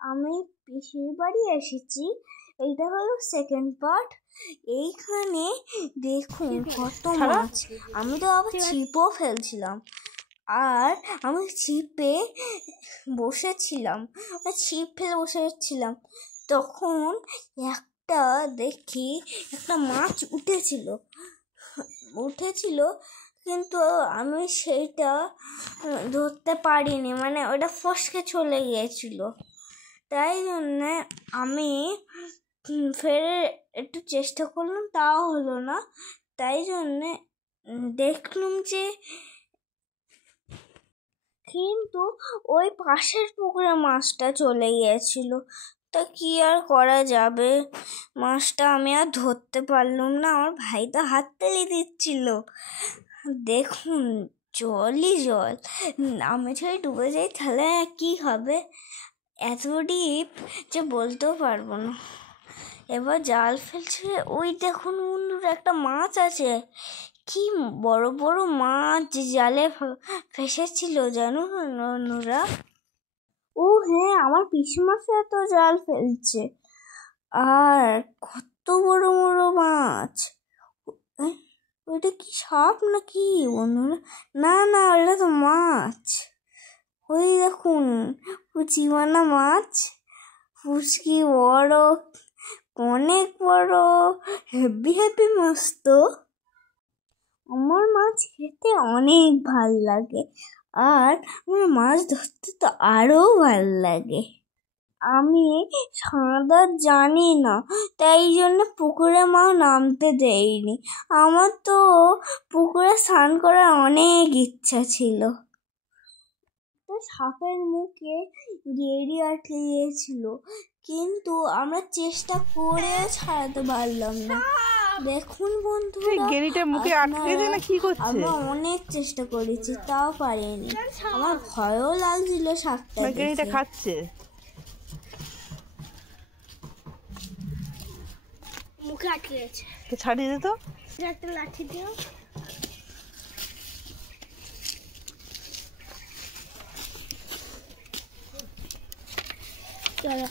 আমি পিসির বাড়ি এসেছি। এইটা হলো সেকেন্ড পার্ট। এইখানে দেখুন কত মাছ। আমি তো আবার ছিপও ফেলছিলাম, আর আমি ছিপে বসেছিলাম, ছিপ ফেলে বসেছিলাম। তখন একটা দেখি একটা মাছ উঠেছিল, কিন্তু আমি সেইটা ধরতে পারিনি, মানে ওটা ফসকে চলে গিয়েছিল। তাই জন্যে আমি ফের একটু চেষ্টা করলাম, তাও হলো না। তাই জন্যে দেখলাম যে, কিন্তু ওই পাশের পুকুরে মাছটা চলে গিয়েছিল। তা কি আর করা যাবে, মাছটা আমি আর ধরতে পারলাম না। আমার ভাই তো হাত তালি দিচ্ছিল। দেখুন জলই জল, আমি যদি ডুবে যাই তাহলে কি হবে, এত ডিপ যে বলতেও পারবো না। এবার জাল ফেলছে, ওই দেখুন বন্ধুরা একটা মাছ আছে, কি বড় বড় মাছ জালে ফেসেছিল জানো বন্ধুরা। ও হ্যাঁ, আমার পিসিমশাই তো জাল ফেলছে, আর কত বড় বড় মাছ। ওইটা কি সাপ নাকি বন্ধুরা? না না, ওটা তো মাছ। ওই দেখুন চিমানা মাছ, ফুচকি বড়, অনেক বড়, হেভি হেভি মাছ তো। আমার মাছ খেতে অনেক ভাল লাগে, আর আমার মাছ ধরতে তো আরো ভাল লাগে। আমি সাঁতার জানি না, তাই জন্য পুকুরে মা নামতে দেয়নি। আমার তো পুকুরে স্নান করার অনেক ইচ্ছা ছিল। সাপের মুখে গেড়ি আটকে গিয়েছিল, কিন্তু আমরা চেষ্টা করে ছাড়াতে পারলাম না। দেখুন বন্ধুরা, গেড়িটা মুখে আটকে না কি করছে? আমরা অনেক চেষ্টা করেছি, তাও পারিনি। আমার ভয়ও লাগছিল সাপটা দেখে। গেড়িটা খাচ্ছে, মুখে আটকে গেছে। তো ছাড়িয়ে দে তো, একটা লাঠি দিও। চলো।